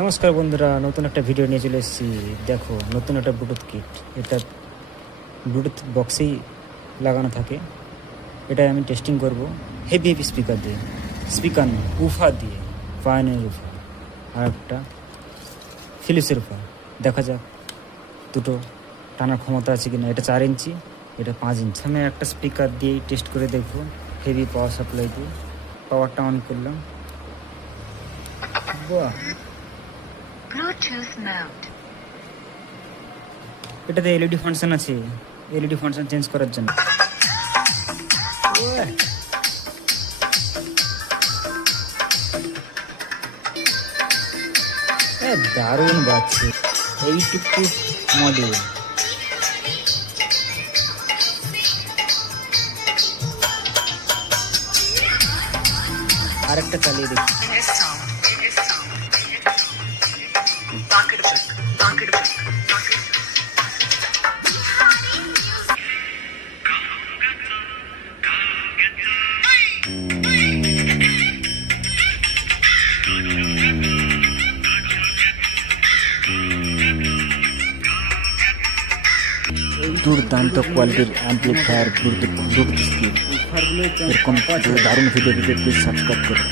নমস্কার বন্ধুরা, নতুন একটা ভিডিও নিয়ে চলে এসেছি। দেখো, নতুন একটা ব্লুটুথ কিট। এটা ব্লুটুথ বক্সেই লাগানো থাকে। এটা আমি টেস্টিং করব হেভি স্পিকার দিয়ে, স্পিকার নয়, উফার দিয়ে, ফাইনের উফার আর একটা ফিলিপসের উফার। দেখা যাক দুটো টানার ক্ষমতা আছে কিনা। এটা 4 ইঞ্চি, এটা 5 ইঞ্চি। আমি একটা স্পিকার দিয়েই টেস্ট করে দেখবো, হেভি পাওয়ার সাপ্লাই দিয়ে। পাওয়ারটা অন করলাম। বাহ, Bluetooth mode. এটাতে এলইডি ফাংশন আছে, এলইডি ফাংশন চেঞ্জ করার জন্য। দারুণ বাজছে এইটুকু মডেল। আরেকটা চালিয়ে দেখি। দুর্দান্ত কোয়ালিটির অ্যাম্পলিফায়ার, ব্লুটুথ স্পিকার। এরকম দারুণ ভিডিও দিতে প্লিজ সাবস্ক্রাইব করুন।